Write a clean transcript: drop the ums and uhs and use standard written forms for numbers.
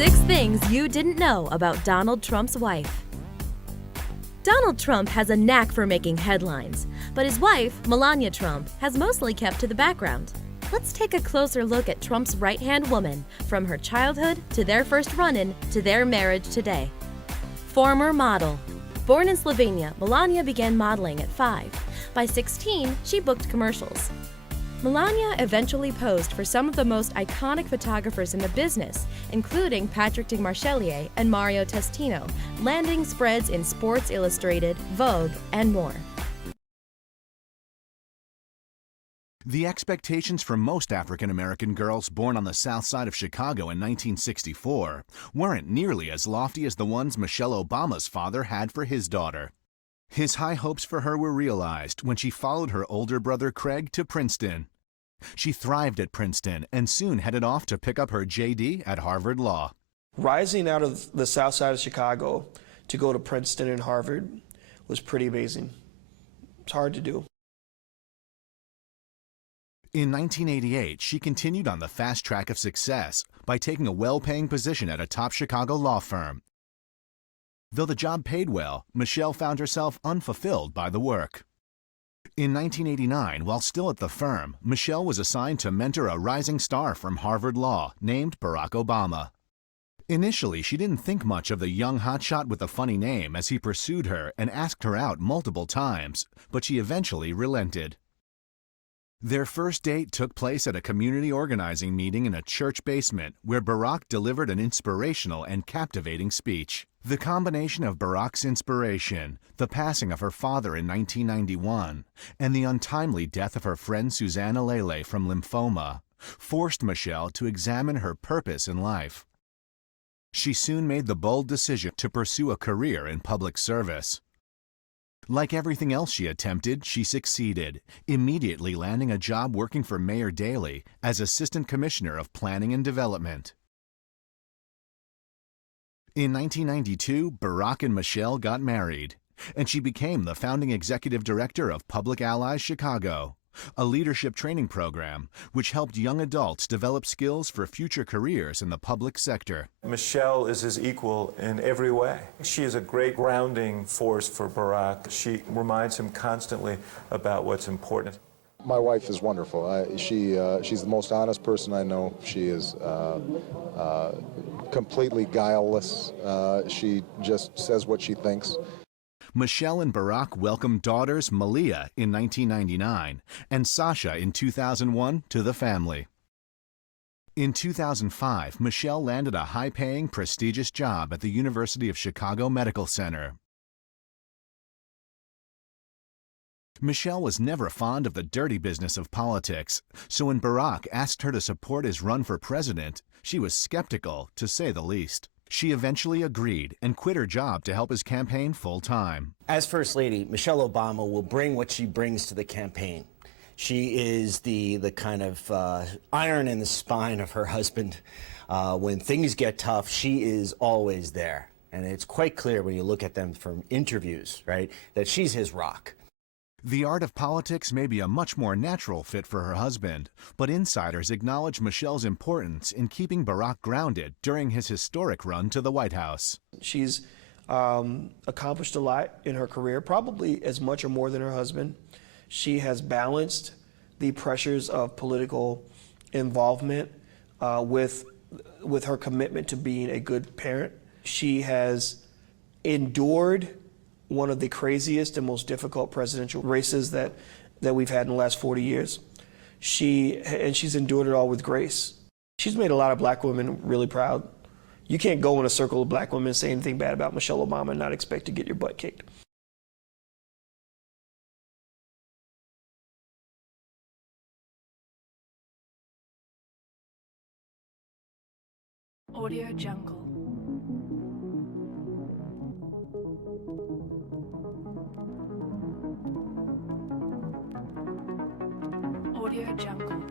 6 things you didn't know about Donald Trump's wife. Donald Trump has a knack for making headlines, but his wife, Melania Trump, has mostly kept to the background. Let's take a closer look at Trump's right-hand woman, from her childhood to their first run-in to their marriage today. Former model. Born in Slovenia, Melania began modeling at 5. By 16, she booked commercials. Melania eventually posed for some of the most iconic photographers in the business, including Patrick de Marchelier and Mario Testino, landing spreads in Sports Illustrated, Vogue, and more. The expectations for most African-American girls born on the south side of Chicago in 1964 weren't nearly as lofty as the ones Michelle Obama's father had for his daughter. His high hopes for her were realized when she followed her older brother Craig to Princeton. She thrived at Princeton and soon headed off to pick up her JD at Harvard Law. Rising out of the south side of Chicago to go to Princeton and Harvard was pretty amazing. It's hard to do. In 1988, she continued on the fast track of success by taking a well-paying position at a top Chicago law firm. Though the job paid well, Michelle found herself unfulfilled by the work. In 1989, while still at the firm, Michelle was assigned to mentor a rising star from Harvard Law named Barack Obama. Initially, she didn't think much of the young hotshot with a funny name as he pursued her and asked her out multiple times, but she eventually relented. Their first date took place at a community organizing meeting in a church basement where Barack delivered an inspirational and captivating speech. The combination of Barack's inspiration, the passing of her father in 1991, and the untimely death of her friend Susanna Lele from lymphoma forced Michelle to examine her purpose in life. She soon made the bold decision to pursue a career in public service. Like everything else she attempted, she succeeded, immediately landing a job working for Mayor Daley as Assistant Commissioner of Planning and Development. In 1992, Barack and Michelle got married, and she became the founding executive director of Public Allies Chicago, a leadership training program which helped young adults develop skills for future careers in the public sector. Michelle is his equal in every way. She is a great grounding force for Barack. She reminds him constantly about what's important. My wife is wonderful. She's the most honest person I know. She is completely guileless. She just says what she thinks. Michelle and Barack welcomed daughters Malia in 1999 and Sasha in 2001 to the family. In 2005, Michelle landed a high-paying, prestigious job at the University of Chicago Medical Center. Michelle was never fond of the dirty business of politics, so when Barack asked her to support his run for president, she was skeptical, to say the least. She eventually agreed and quit her job to help his campaign full-time. As First Lady, Michelle Obama will bring what she brings to the campaign. She is the kind of iron in the spine of her husband. When things get tough, she is always there. And it's quite clear when you look at them from interviews, right, that she's his rock. The art of politics may be a much more natural fit for her husband, but insiders acknowledge Michelle's importance in keeping Barack grounded during his historic run to the White House. She's accomplished a lot in her career, probably as much or more than her husband. She has balanced the pressures of political involvement with her commitment to being a good parent. She has endured one of the craziest and most difficult presidential races that we've had in the last 40 years. She's endured it all with grace. She's made a lot of black women really proud. You can't go in a circle of black women and say anything bad about Michelle Obama and not expect to get your butt kicked. Audio Jungle. Audio Jungle.